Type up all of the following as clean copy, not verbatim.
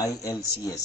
ILCS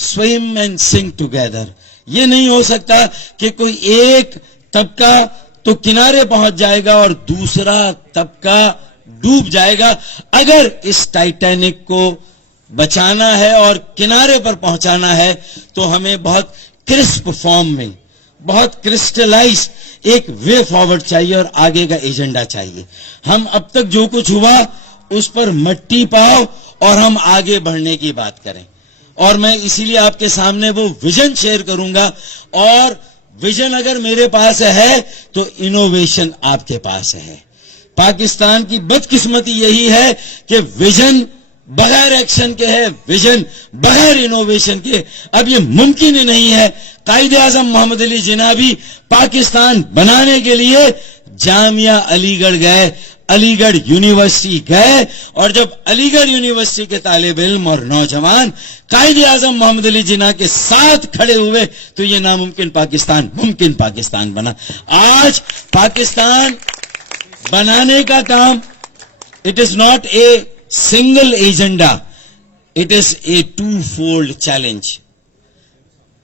swim and sing together. یہ نہیں ہو سکتا کہ کوئی ایک طبقہ تو کنارے پہنچ جائے گا اور دوسرا طبقہ ڈوب جائے گا. اگر اس ٹائٹینک کو بچانا ہے اور کنارے پر پہنچانا ہے تو ہمیں بہت کرسپ فارم میں, بہت کرسٹلائز ایک وے فارورڈ چاہیے اور آگے کا ایجنڈا چاہیے. ہم اب تک جو کچھ ہوا اس پر مٹی پاؤ اور ہم آگے بڑھنے کی بات کریں. اور میں اسی لیے آپ کے سامنے وہ ویژن شیئر کروں گا, اور ویژن اگر میرے پاس ہے تو انوویشن آپ کے پاس ہے. پاکستان کی بدقسمتی یہی ہے کہ ویژن بغیر ایکشن کے ہے, ویژن بغیر انوویشن کے. اب یہ ممکن ہی نہیں ہے. قائد اعظم محمد علی جناح بھی پاکستان بنانے کے لیے جامعہ علی گڑھ گئے, علی گڑھ یونیورسٹی گئے, اور جب علی گڑھ یونیورسٹی کے طالب علم اور نوجوان قائد اعظم محمد علی جناح کے ساتھ کھڑے ہوئے تو یہ ناممکن پاکستان ممکن پاکستان بنا. آج پاکستان بنانے کا کام, it is not a single agenda, it is a two fold challenge,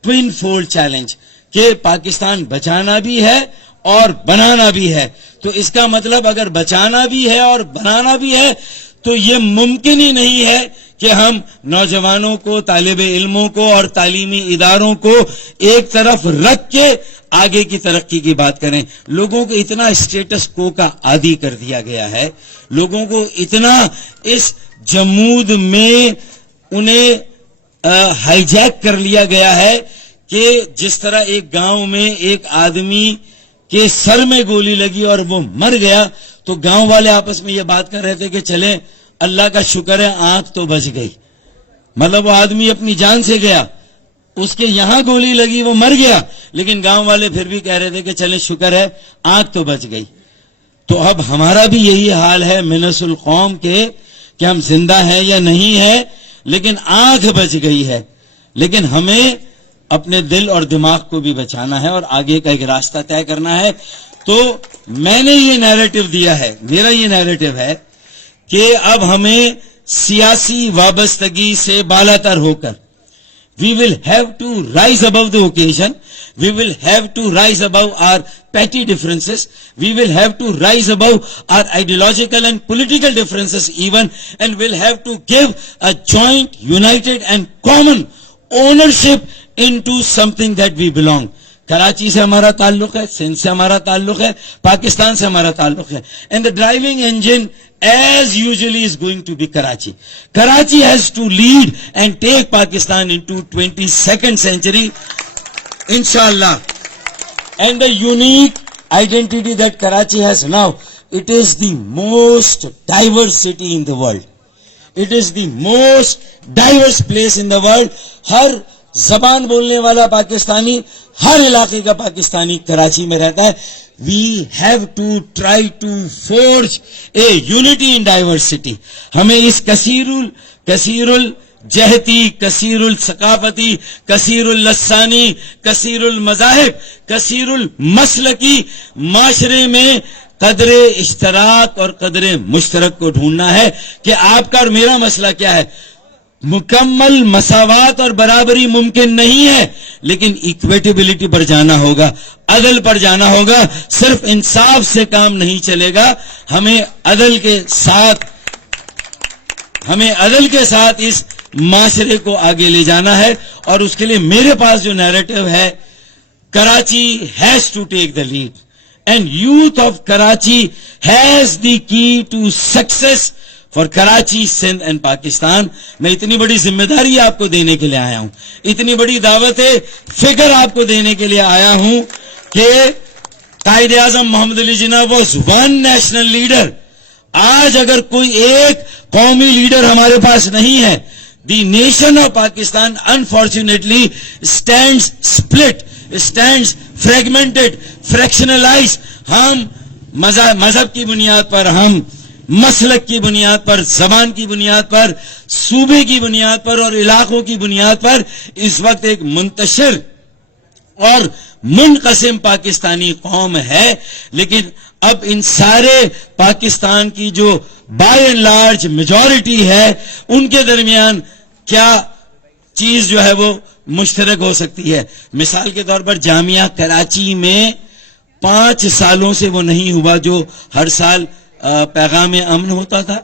twin fold challenge, کہ پاکستان بچانا بھی ہے اور بنانا بھی ہے. تو اس کا مطلب اگر بچانا بھی ہے اور بنانا بھی ہے تو یہ ممکن ہی نہیں ہے کہ ہم نوجوانوں کو, طالب علموں کو اور تعلیمی اداروں کو ایک طرف رکھ کے آگے کی ترقی کی بات کریں. لوگوں کو اتنا اسٹیٹس کو کا عادی کر دیا گیا ہے, لوگوں کو اتنا اس جمود میں انہیں ہائی جیک کر لیا گیا ہے کہ جس طرح ایک گاؤں میں ایک آدمی کہ سر میں گولی لگی اور وہ مر گیا تو گاؤں والے آپس میں یہ بات کر رہے تھے کہ چلیں اللہ کا شکر ہے آنکھ تو بچ گئی. مطلب وہ آدمی اپنی جان سے گیا, اس کے یہاں گولی لگی وہ مر گیا, لیکن گاؤں والے پھر بھی کہہ رہے تھے کہ چلیں شکر ہے آنکھ تو بچ گئی. تو اب ہمارا بھی یہی حال ہے منس القوم کے کہ ہم زندہ ہیں یا نہیں ہیں, لیکن آنکھ بچ گئی ہے. لیکن ہمیں اپنے دل اور دماغ کو بھی بچانا ہے اور آگے کا ایک راستہ طے کرنا ہے. تو میں نے یہ نیریٹو دیا ہے, میرا یہ نیریٹو ہے کہ اب ہمیں سیاسی وابستگی سے بالاتر ہو کر we will have to rise above the occasion, we will have to rise above our petty differences, we will have to rise above our ideological and political differences even, and we'll have to give a joint, united and common ownership into something that we belong. Karachi سے ہمارا تعلق ہے, سندھ سے ہمارا تعلق ہے, پاکستان سے ہمارا تعلق ہے, and the driving engine as usually is going to be Karachi. Karachi has to lead and take Pakistan into 22nd century, inshallah. And the unique identity that Karachi has now, it is the most diverse city in the world. It is the most diverse place in the world. ہر زبان بولنے والا پاکستانی, ہر علاقے کا پاکستانی کراچی میں رہتا ہے. We have to try to forge a unity in diversity. ہمیں اس کثیر الجہتی, کثیر الثقافتی, کثیر اللسانی, کثیر المذاہب, کثیر المسلکی معاشرے میں قدر اشتراک اور قدر مشترک کو ڈھونڈنا ہے کہ آپ کا اور میرا مسئلہ کیا ہے. مکمل مساوات اور برابری ممکن نہیں ہے, لیکن ایکویٹیبلٹی پر جانا ہوگا, عدل پر جانا ہوگا. صرف انصاف سے کام نہیں چلے گا, ہمیں عدل کے ساتھ اس معاشرے کو آگے لے جانا ہے. اور اس کے لیے میرے پاس جو نیریٹو ہے, Karachi has to take the lead and youth of Karachi has the key to success for Karachi, Sindh and Pakistan. میں اتنی بڑی ذمہ داری آپ کو دینے کے لیے آیا ہوں, اتنی بڑی دعوت فکر آپ کو دینے کے لیے آیا ہوں کہ قائد اعظم محمد Ali Jinnah was one national leader. آج اگر کوئی ایک قومی لیڈر ہمارے پاس نہیں ہے, the nation of Pakistan unfortunately stands split, stands fragmented, fractionalize. ہم مذہب کی بنیاد پر, ہم مسلک کی بنیاد پر, زبان کی بنیاد پر, صوبے کی بنیاد پر اور علاقوں کی بنیاد پر اس وقت ایک منتشر اور منقسم پاکستانی قوم ہے. لیکن اب ان سارے پاکستان کی جو بائی اینڈ لارج میجورٹی ہے, ان کے درمیان کیا چیز جو ہے وہ مشترک ہو سکتی ہے. مثال کے طور پر جامعہ کراچی میں 5 سالوں سے وہ نہیں ہوا جو ہر سال پیغام امن ہوتا تھا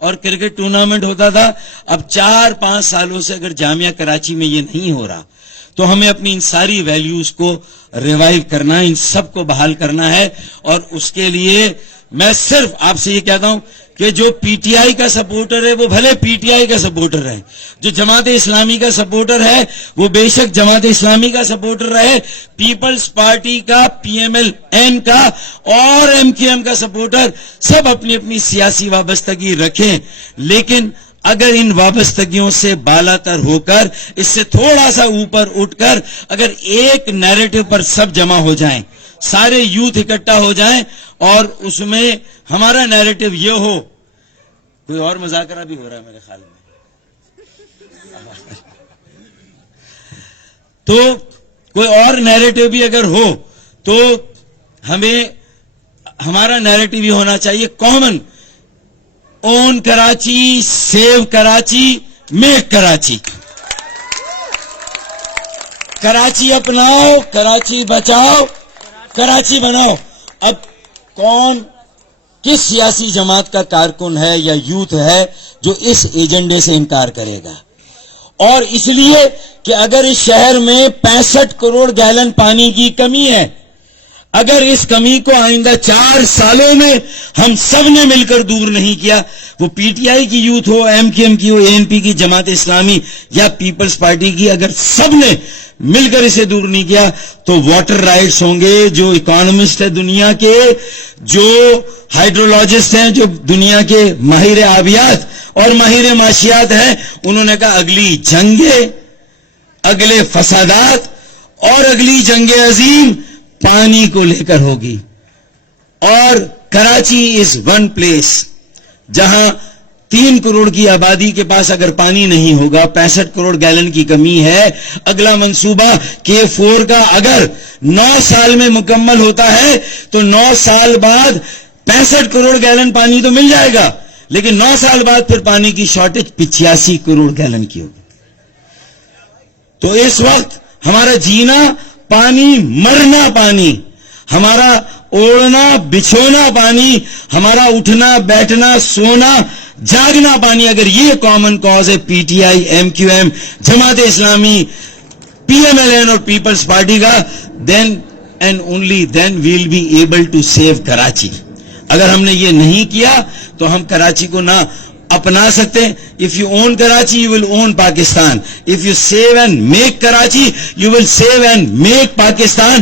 اور کرکٹ ٹورنامنٹ ہوتا تھا. اب 4-5 سالوں سے اگر جامعہ کراچی میں یہ نہیں ہو رہا تو ہمیں اپنی ان ساری ویلیوز کو ریوائیو کرنا ہے, ان سب کو بحال کرنا ہے. اور اس کے لیے میں صرف آپ سے یہ کہتا ہوں کہ جو پی ٹی آئی کا سپورٹر ہے وہ بھلے پی ٹی آئی کا سپورٹر ہے, جو جماعت اسلامی کا سپورٹر ہے وہ بے شک جماعت اسلامی کا سپورٹر رہے, پیپلز پارٹی کا, پی ایم ایل این کا اور ایم کیو ایم کا سپورٹر, سب اپنی اپنی سیاسی وابستگی رکھیں. لیکن اگر ان وابستگیوں سے بالا تر ہو کر, اس سے تھوڑا سا اوپر اٹھ کر اگر ایک نیریٹو پر سب جمع ہو جائیں, سارے یوتھ اکٹھا ہو جائیں اور اس میں ہمارا نیریٹو یہ ہو, کوئی اور مذاکرہ بھی ہو رہا ہے میرے خیال میں, تو کوئی اور نیریٹو بھی اگر ہو تو ہمیں ہمارا نیریٹو بھی ہونا چاہیے کامن, اون کراچی, سیو کراچی, میک کراچی. کراچی اپناؤ, کراچی بچاؤ, کراچی بناؤ. اب کون کس سیاسی جماعت کا کارکن ہے یا یوتھ ہے جو اس ایجنڈے سے انکار کرے گا؟ اور اس لیے کہ اگر اس شہر میں 65 کروڑ گیلن پانی کی کمی ہے, اگر اس کمی کو آئندہ 4 سالوں میں ہم سب نے مل کر دور نہیں کیا, وہ پی ٹی آئی کی یوتھ ہو, ایم کیو ایم کی ہو, اے این پی کی, جماعت اسلامی یا پیپلز پارٹی کی, اگر سب نے مل کر اسے دور نہیں کیا تو واٹر رائٹس ہوں گے, جو اکانومسٹ ہے دنیا کے, جو ہائیڈرولوجسٹ ہیں, جو دنیا کے ماہر آبیات اور ماہر معاشیات ہیں, انہوں نے کہا اگلی جنگیں, اگلے فسادات اور اگلی جنگ عظیم پانی کو لے کر ہوگی. اور کراچی از ون پلیس جہاں 3 کروڑ کی آبادی کے پاس اگر پانی نہیں ہوگا, 65 کروڑ گیلن کی کمی ہے. اگلا منصوبہ K4 کا اگر 9 سال میں مکمل ہوتا ہے تو 9 سال بعد 65 کروڑ گیلن پانی تو مل جائے گا, لیکن 9 سال بعد پھر پانی کی شارٹیج 85 کروڑ گیلن کی ہوگی. تو اس وقت ہمارا جینا پانی, مرنا پانی, ہمارا اوڑھنا بچھونا پانی, ہمارا اٹھنا بیٹھنا سونا جاگنا پانی, اگر یہ کامن کاز ہے P T I, M Q M, Jamaat Islami, P M L N اور پیپلز پارٹی کا, then and only then we'll be able to save Karachi. اگر ہم نے یہ نہیں کیا تو ہم کراچی کو نہ اپنا سکتے. If you own Karachi, you will own Pakistan. If you save and make Karachi, you will save and make Pakistan.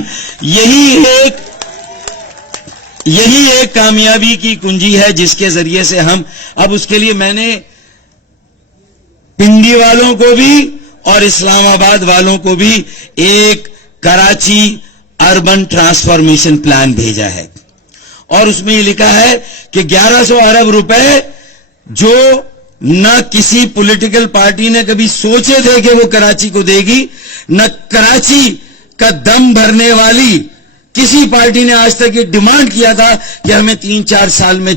یہی ایک کامیابی کی کنجی ہے جس کے ذریعے سے ہم, اب اس کے لیے میں نے پنڈی والوں کو بھی اور اسلام آباد والوں کو بھی ایک کراچی اربن ٹرانسفارمیشن پلان بھیجا ہے, اور اس میں یہ لکھا ہے کہ 1100 ارب روپے جو نہ کسی پولیٹیکل پارٹی نے کبھی سوچے تھے کہ وہ کراچی کو دے گی, نہ کراچی کا دم بھرنے والی کسی پارٹی نے آج تک یہ ڈیمانڈ کیا تھا کہ ہمیں 3-4 سال میں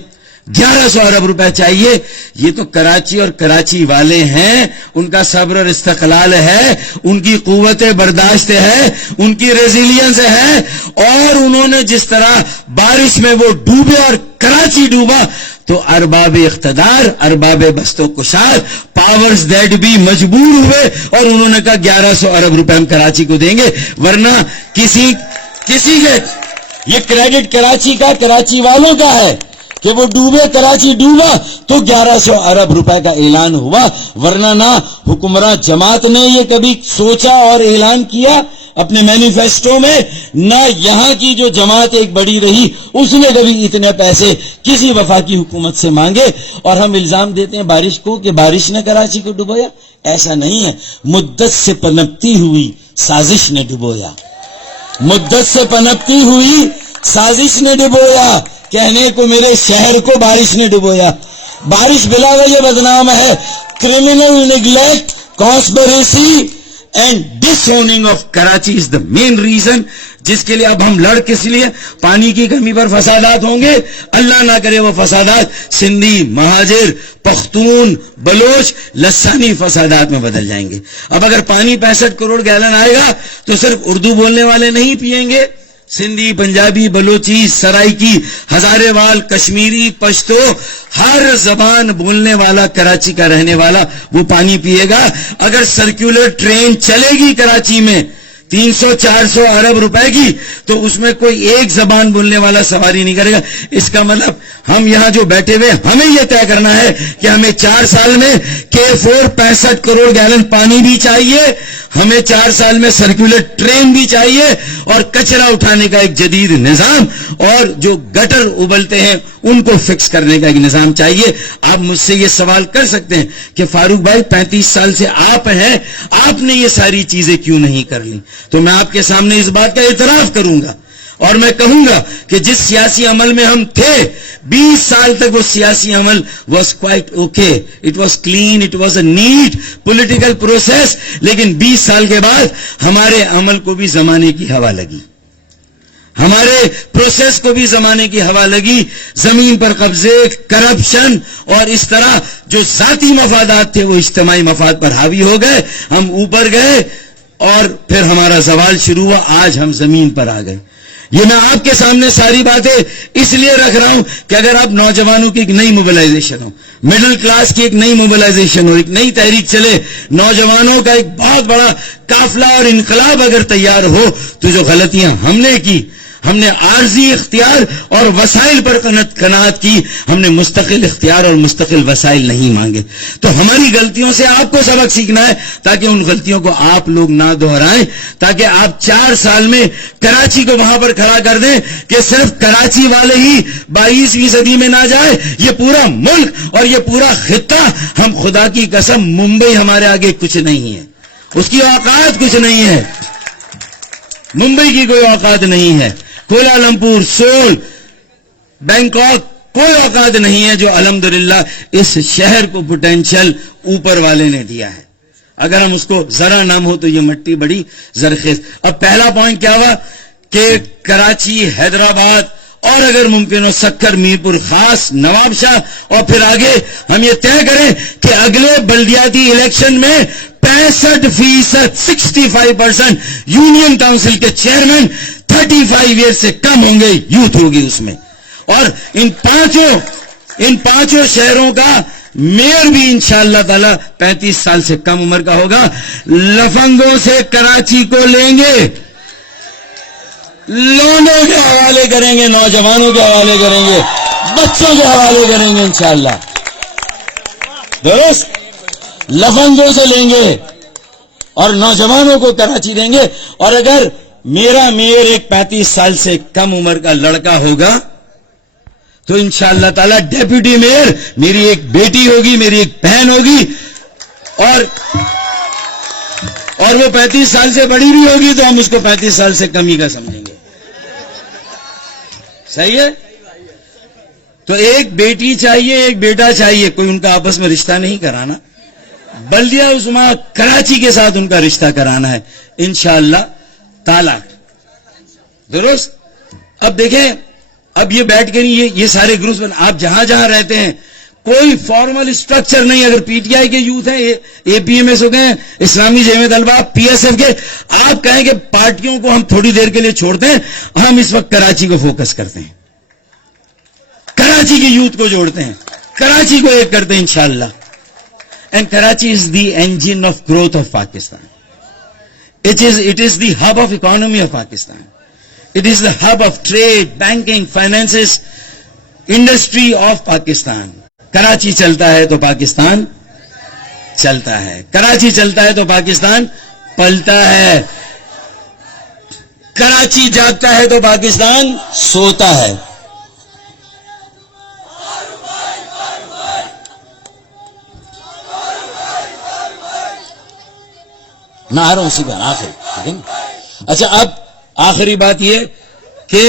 1100 ارب روپے چاہیے. یہ تو کراچی اور کراچی والے ہیں, ان کا صبر اور استقلال ہے, ان کی قوت برداشت ہے, ان کی ریزیلینس ہے, اور انہوں نے جس طرح بارش میں وہ ڈوبے اور کراچی ڈوبا, تو ارباب اقتدار, ارباب بست و کشار, پاورز دیٹ بھی مجبور ہوئے اور انہوں نے کہا 1100 ارب روپے ہم کراچی کو دیں گے. ورنہ کسی کے یہ کریڈٹ کراچی کا, کراچی والوں کا ہے کہ وہ ڈوبے, کراچی ڈوبا تو 1100 ارب روپے کا اعلان ہوا. ورنہ نہ حکمراں جماعت نے یہ کبھی سوچا اور اعلان کیا اپنے مینیفیسٹو میں, نہ یہاں کی جو جماعت ایک بڑی رہی اس نے کبھی اتنے پیسے کسی وفاقی حکومت سے مانگے. اور ہم الزام دیتے ہیں بارش کو کہ بارش نے کراچی کو ڈبویا. ایسا نہیں ہے, مدت سے پنپتی ہوئی سازش نے ڈبویا, مدت سے پنپتی ہوئی سازش نے ڈبویا. کہنے کو میرے شہر کو بارش نے ڈبویا. بارش بلا وجہ بدنام ہے. Criminal neglect, conspiracy and disowning of Karachi is the main reason جس کے لیے اب ہم لڑ کس لیے؟ پانی کی کمی پر فسادات ہوں گے، اللہ نہ کرے وہ فسادات سندھی، مہاجر، پختون، بلوچ، لسانی فسادات میں بدل جائیں گے۔ اب اگر پانی 65 کروڑ گیلن آئے گا تو صرف اردو بولنے والے نہیں پیئیں گے، سندھی، پنجابی، بلوچی، سرائکی، ہزارے وال، کشمیری، پشتو، ہر زبان بولنے والا کراچی کا رہنے والا وہ پانی پیے گا۔ اگر سرکولر ٹرین چلے گی کراچی میں 300-400 ارب روپے کی، تو اس میں کوئی ایک زبان بولنے والا سواری نہیں کرے گا۔ اس کا مطلب ہم یہاں جو بیٹھے ہوئے ہمیں یہ طے کرنا ہے کہ ہمیں 4 سال میں K4 65 کروڑ گیلن پانی بھی چاہیے، ہمیں 4 سال میں سرکولر ٹرین بھی چاہیے، اور کچرا اٹھانے کا ایک جدید نظام، اور جو گٹر ابلتے ہیں ان کو فکس کرنے کا ایک نظام چاہیے۔ آپ مجھ سے یہ سوال کر سکتے ہیں کہ فاروق بھائی 35 سال سے آپ ہیں، آپ نے یہ ساری چیزیں کیوں نہیں کر لی؟ تو میں آپ کے سامنے اس بات کا اعتراف کروں گا اور میں کہوں گا کہ جس سیاسی عمل میں ہم تھے 20 سال تک، وہ سیاسی عمل was quite okay, it was clean, it was a neat political process، لیکن 20 سال کے بعد ہمارے عمل کو بھی زمانے کی ہوا لگی، ہمارے پروسیس کو بھی زمانے کی ہوا لگی، زمین پر قبضے، کرپشن، اور اس طرح جو ذاتی مفادات تھے وہ اجتماعی مفاد پر حاوی ہو گئے، ہم اوپر گئے اور پھر ہمارا زوال شروع ہوا، آج ہم زمین پر آ گئے۔ یہ میں آپ کے سامنے ساری باتیں اس لیے رکھ رہا ہوں کہ اگر آپ نوجوانوں کی ایک نئی موبلائزیشن ہو، مڈل کلاس کی ایک نئی موبلائزیشن ہو، ایک نئی تحریک چلے، نوجوانوں کا ایک بہت بڑا قافلہ اور انقلاب اگر تیار ہو، تو جو غلطیاں ہم نے کی، ہم نے عارضی اختیار اور وسائل پر قناعت کی، ہم نے مستقل اختیار اور مستقل وسائل نہیں مانگے۔ تو ہماری غلطیوں سے آپ کو سبق سیکھنا ہے تاکہ ان غلطیوں کو آپ لوگ نہ دہرائیں، تاکہ آپ 4 سال میں کراچی کو وہاں پر کھڑا کر دیں کہ صرف کراچی والے ہی 22ویں صدی میں نہ جائے، یہ پورا ملک اور یہ پورا خطہ، ہم خدا کی قسم ممبئی ہمارے آگے کچھ نہیں ہے، اس کی اوقات کچھ نہیں ہے، ممبئی کی کوئی اوقات نہیں ہے، کوالالمپور، سول، بینکاک، کوئی اوقات نہیں ہے جو الحمدللہ اس شہر کو پوٹینشل اوپر والے نے دیا ہے۔ اگر ہم اس کو ذرا نام ہو تو یہ مٹی بڑی زرخیز۔ اب پہلا پوائنٹ کیا ہوا کہ کراچی، حیدرآباد، اور اگر ممکن ہو سکر، میرپور خاص، نواب شاہ، اور پھر آگے ہم یہ طے کریں کہ اگلے بلدیاتی الیکشن میں 65% 65% یونین کاؤنسل کے چیئرمین 35 ایئر سے کم ہوں گے، یوتھ ہوگی اس میں، اور ان پانچوں شہروں کا میئر بھی انشاءاللہ تعالی 35 سال سے کم عمر کا ہوگا۔ لفنگوں سے کراچی کو لیں گے، لونڈوں کے حوالے کریں گے، نوجوانوں کے حوالے کریں گے، بچوں کے حوالے کریں گے انشاءاللہ، درست؟ لفنگوں سے لیں گے اور نوجوانوں کو کراچی دیں گے۔ اور اگر میرا میئر ایک 35 سال سے کم عمر کا لڑکا ہوگا تو انشاءاللہ تعالی ڈیپٹی میئر میری ایک بیٹی ہوگی، میری ایک بہن ہوگی، اور وہ 35 سال سے بڑی بھی ہوگی تو ہم اس کو 35 سال سے کم ہی کا سمجھیں گے۔ صحیح ہے؟ تو ایک بیٹی چاہیے، ایک بیٹا چاہیے، کوئی ان کا آپس میں رشتہ نہیں کرانا، بلدیہ عظمیٰ کراچی کے ساتھ ان کا رشتہ کرانا ہے انشاءاللہ تعالی، درست؟ اب دیکھیں، اب یہ بیٹھ کے نہیں، یہ سارے گروپس آپ جہاں جہاں رہتے ہیں کوئی فارمل اسٹرکچر نہیں۔ اگر پی ٹی آئی کے یوتھ ہیں، اے پی ایم ایس ہو گئے، اسلامی جمعیت طلبہ، پی ایس ایف کے، آپ کہیں کہ پارٹیوں کو ہم تھوڑی دیر کے لیے چھوڑتے ہیں، ہم اس وقت کراچی کو فوکس کرتے ہیں، کراچی کے یوتھ کو جوڑتے ہیں، کراچی کو ایک کرتے ہیں انشاءاللہ۔ And Karachi is the engine of growth of Pakistan. It is the hub of economy of Pakistan. It is the hub of trade, banking, finances, industry of Pakistan. Karachi چلتا ہے تو پاکستان چلتا ہے، کراچی چلتا ہے تو پاکستان پلتا ہے، کراچی جاگتا ہے تو پاکستان سوتا ہے۔ میں آ رہا ہوں اسی پر آخر۔ اچھا، اب آخری بات یہ کہ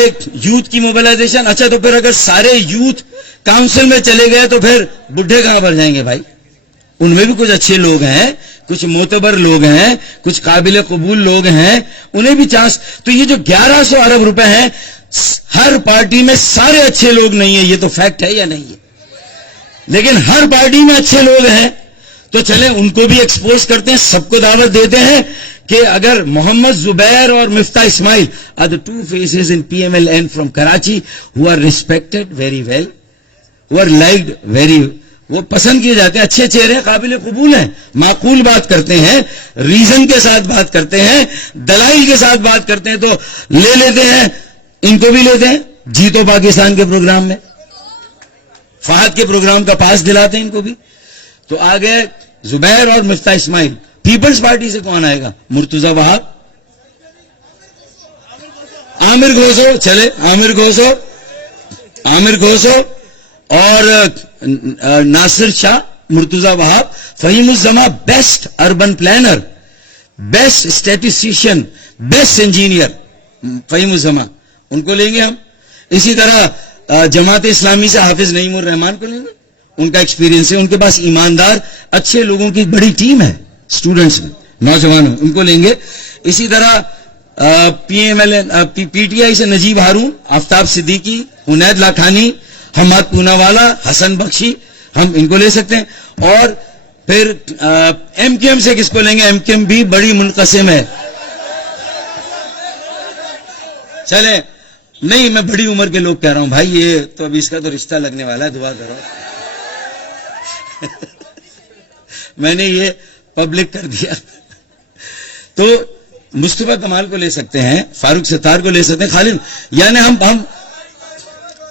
یوتھ کی موبلائزیشن۔ اچھا، تو پھر اگر سارے یوتھ کاؤنسل میں چلے گئے تو پھر بڈھے کہاں پر جائیں گے بھائی؟ ان میں بھی کچھ اچھے لوگ ہیں, کچھ معتبر لوگ ہیں, کچھ قابل قبول لوگ ہیں, انہیں بھی چانس. تو یہ جو 1100 ارب روپے ہیں, ہر پارٹی میں سارے اچھے لوگ نہیں ہیں, یہ تو فیکٹ ہے یا نہیں ہے, لیکن ہر پارٹی میں اچھے لوگ ہیں. تو چلیں ان کو بھی ایکسپوز کرتے ہیں, سب کو دعوت دیتے ہیں کہ اگر محمد زبیر اور مفتاح اسماعیل are the two faces in PMLN from Karachi who are respected very well, who are liked very, وہ پسند کیے جاتے ہیں, اچھے چہرے, قابل قبول ہیں, معقول بات کرتے ہیں, ریزن کے ساتھ بات کرتے ہیں, دلائل کے ساتھ بات کرتے ہیں, تو لے لیتے ہیں, ان کو بھی لیتے ہیں جیتو پاکستان کے پروگرام میں, فہد کے پروگرام کا پاس دلاتے ہیں ان کو بھی. تو آگے زبیر اور مفتاح اسماعیل. پیپلز پارٹی سے کون آئے گا؟ مرتضی وہاب, عامر گھوسو, چلے عامر گھوسو اور Nasir Shah, Murtaza Wahab, Fahim Uz-Zaman best urban planner, best statistician, best engineer, Fahim Uz-Zaman, ان کو لیں گے ہم. اسی طرح جماعت اسلامی سے حافظ نعیم الرحمان کو لیں گے, ان کا ایکسپیرینس ہے, ان کے پاس ایماندار اچھے لوگوں کی بڑی ٹیم ہے, اسٹوڈنٹس میں, نوجوانوں, ان کو لیں گے. اسی طرح پی ٹی آئی سے نجیب ہارون, آفتاب صدیقی, حنید لاکھانی, حماد پوناوالا, حسن بخشی, ہم ان کو لے سکتے ہیں. اور پھر ایم کیو ایم سے کس کو لیں گے؟ ایم کیو ایم بھی بڑی منقسم ہے. چلیں, نہیں میں بڑی عمر کے لوگ کہہ رہا ہوں بھائی, یہ تو ابھی اس کا تو رشتہ لگنے والا ہے, دعا کرو. میں نے یہ پبلک کر دیا. تو مصطفیٰ کمال کو لے سکتے ہیں, فاروق ستار کو لے سکتے ہیں, خالد, یعنی ہم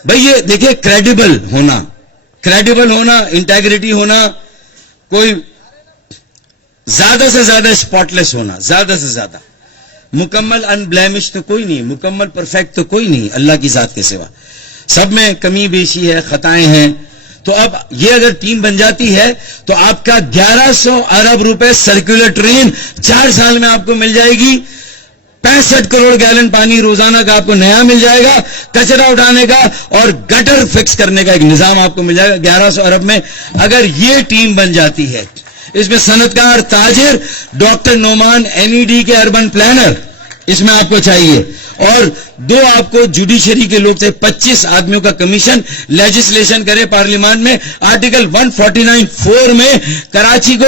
بھائی یہ دیکھیں, کریڈیبل ہونا, انٹیگریٹی ہونا, کوئی زیادہ سے زیادہ اسپاٹلیس ہونا, زیادہ سے زیادہ مکمل ان بلیمش تو کوئی نہیں, مکمل پرفیکٹ تو کوئی نہیں اللہ کی ذات کے سوا, سب میں کمی بیشی ہے, خطائیں ہیں. تو اب یہ اگر ٹیم بن جاتی ہے تو آپ کا 1100 ارب روپے سرکولر ٹرین 4 سال میں آپ کو مل جائے گی, 65 کروڑ گیلن پانی روزانہ کا آپ کو نیا مل جائے گا, کچرا اٹھانے کا اور گٹر فکس کرنے کا ایک نظام آپ کو مل جائے گا 1100 ارب میں. اگر یہ ٹیم بن جاتی ہے, اس میں صنعتکار, تاجر, ڈاکٹر نعمان NED کے اربن پلانر اس میں آپ کو چاہیے, اور 2 آپ کو جوڈیشری کے لوگ سے 25 آدمیوں کا کمیشن, لیجسلیشن کرے پارلیمان میں, آرٹیکل 149(4) میں کراچی کو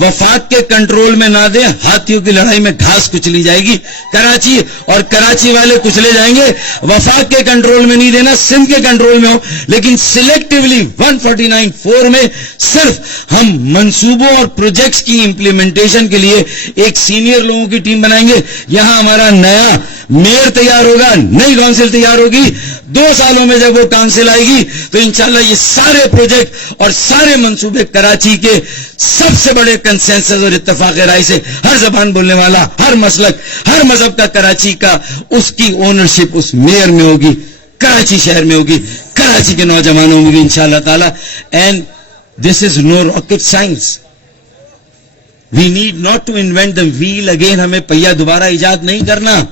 وفاق کے کنٹرول میں نہ دیں, ہاتھیوں کی لڑائی میں گھاس کچلی جائے گی کراچی, اور کراچی والے کچلے جائیں گے. وفاق کے کنٹرول میں نہیں دینا, سندھ کے کنٹرول میں ہو, لیکن سلیکٹیولی 149(4) میں صرف ہم منصوبوں اور پروجیکٹس کی امپلیمنٹیشن کے لیے ایک سینئر لوگوں کی ٹیم بنائیں گے. یہاں ہمارا نیا میئر تیار ہوگا, نئی کونسل تیار ہوگی, 2 سالوں میں جب وہ کونسل آئے گی تو انشاءاللہ یہ سارے پروجیکٹ اور سارے منصوبے کراچی کے سب سے بڑے کنسنسس اور اتفاق رائے سے, ہر زبان بولنے والا, ہر مسلک, ہر مذہب کا کراچی کا, اس کی اونرشپ اس میئر میں ہوگی, کراچی شہر میں ہوگی, کراچی کے نوجوانوں میں بھی انشاءاللہ تعالی. And this is no rocket science. We need not to invent the wheel again, ہمیں پہیا دوبارہ ایجاد نہیں کرنا,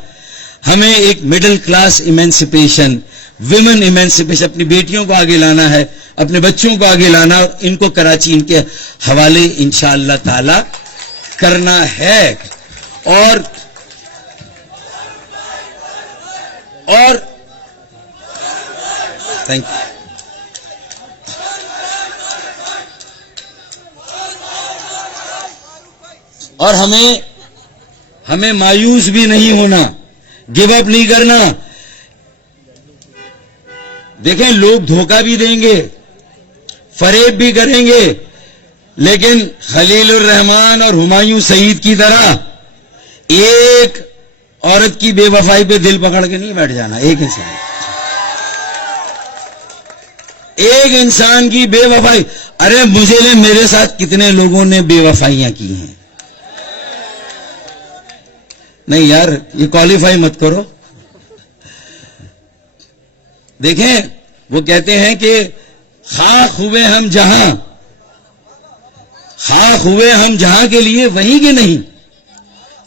ہمیں ایک middle class emancipation, women emancipation, اپنی بیٹیوں کو آگے لانا ہے, اپنے بچوں کو آگے لانا, اور ان کو کراچی ان کے حوالے انشاءاللہ تعالی کرنا ہے. اور تھینک یو. اور ہمیں مایوس بھی نہیں ہونا, گیو اپ نہیں کرنا. دیکھیں لوگ دھوکہ بھی دیں گے, فریب بھی کریں گے, لیکن خلیل الرحمان اور ہمایوں سعید کی طرح ایک عورت کی بے وفائی پہ دل پکڑ کے نہیں بیٹھ جانا. ایک انسان کی بے وفائی, ارے مجھے نے, میرے ساتھ کتنے لوگوں نے بے وفائیاں کی ہیں. نہیں یار, یہ کوالیفائی مت کرو. دیکھیں وہ کہتے ہیں کہ خاک ہوئے ہم جہاں کے لیے وہیں کے نہیں,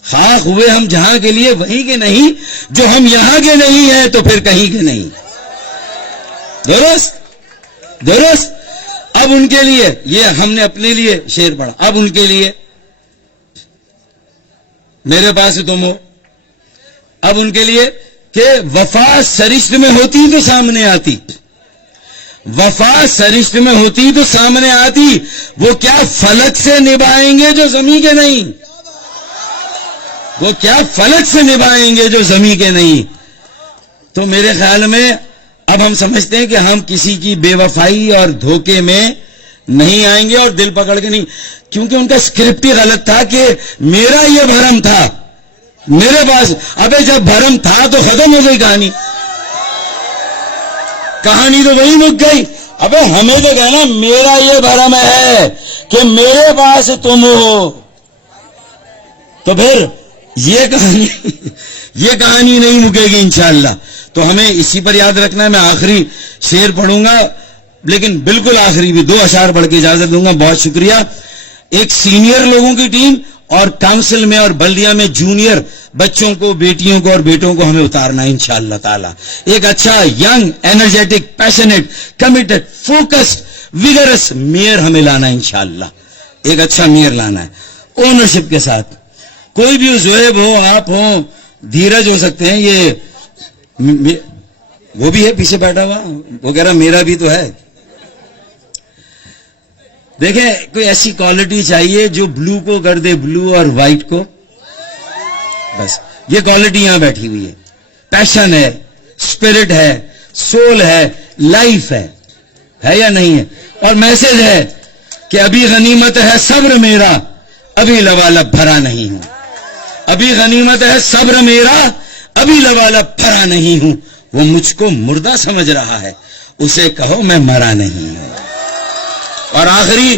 خاک ہوئے ہم جہاں کے لیے وہیں کے نہیں, جو ہم یہاں کے نہیں ہیں تو پھر کہیں کے نہیں. درست. اب ان کے لیے یہ ہم نے اپنے لیے شعر پڑھا, اب ان کے لیے میرے پاس تم ہو. اب ان کے لیے کہ وفا سرشت میں ہوتی تو سامنے آتی, وفا سرشت میں ہوتی تو سامنے آتی, وہ کیا فلک سے نبھائیں گے جو زمین کے نہیں, وہ کیا فلک سے نبھائیں گے جو زمین کے نہیں. تو میرے خیال میں اب ہم سمجھتے ہیں کہ ہم کسی کی بے وفائی اور دھوکے میں نہیں آئیں گے, اور دل پکڑ کے نہیں, کیونکہ ان کا اسکرپٹ ہی غلط تھا کہ میرا یہ بھرم تھا میرے پاس. ابے جب بھرم تھا تو ختم ہو گئی کہانی, کہانی تو وہی مک گئی. ابے ہمیں تو کہنا میرا یہ بھرم ہے کہ میرے پاس تم ہو, تو پھر یہ کہانی نہیں مکے گی انشاءاللہ. تو ہمیں اسی پر یاد رکھنا ہے. میں آخری شعر پڑھوں گا, لیکن بالکل آخری بھی 2 اشعار پڑھ کے اجازت دوں گا. بہت شکریہ. ایک سینئر لوگوں کی ٹیم اور کاؤنسل میں اور بلدیہ میں جونیئر بچوں کو, بیٹیوں کو اور بیٹوں کو ہمیں اتارنا ہے انشاءاللہ تعالی. ایک اچھا young, energetic, passionate, committed, focused, vigorous mayor ہمیں لانا ہے انشاءاللہ. ایک اچھا میئر لانا ہے اونرشپ کے ساتھ. کوئی بھی زہیب ہو, آپ ہوں, دھیرج ہو سکتے ہیں, یہ وہ بھی ہے پیچھے بیٹھا ہوا, وہ کہہ رہا میرا بھی تو ہے. دیکھیں کوئی ایسی کوالٹی چاہیے جو بلو کو کر دے بلو اور وائٹ کو, بس یہ کوالٹی یہاں بیٹھی ہوئی ہے. پیشن ہے, اسپرٹ ہے, سول ہے, لائف ہے یا نہیں ہے. اور میسج ہے کہ ابھی غنیمت ہے صبر میرا, ابھی لبالب بھرا نہیں ہوں. ابھی غنیمت ہے صبر میرا, ابھی لبالب بھرا نہیں ہوں. وہ مجھ کو مردہ سمجھ رہا ہے, اسے کہو میں مرا نہیں ہوں. اور آخری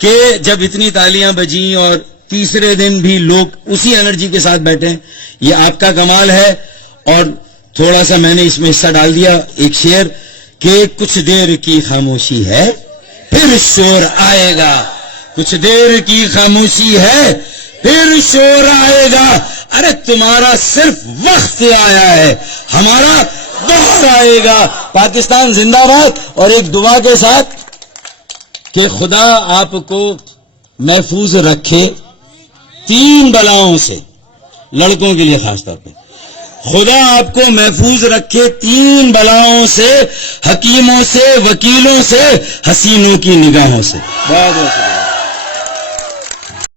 کہ جب اتنی تالیاں بجیں اور تیسرے دن بھی لوگ اسی انرجی کے ساتھ بیٹھے ہیں, یہ آپ کا کمال ہے. اور تھوڑا سا میں نے اس میں حصہ ڈال دیا, ایک شعر کہ کچھ دیر کی خاموشی ہے پھر شور آئے گا, کچھ دیر کی خاموشی ہے پھر شور آئے گا. ارے تمہارا صرف وقت آیا ہے, ہمارا دور آئے گا. پاکستان زندہ باد. اور ایک دعا کے ساتھ کہ خدا آپ کو محفوظ رکھے 3 بلاؤں سے, لڑکوں کے لیے خاص طور پہ خدا آپ کو محفوظ رکھے 3 بلاؤں سے, حکیموں سے, وکیلوں سے, حسینوں کی نگاہوں سے. بہت بہت شکریہ.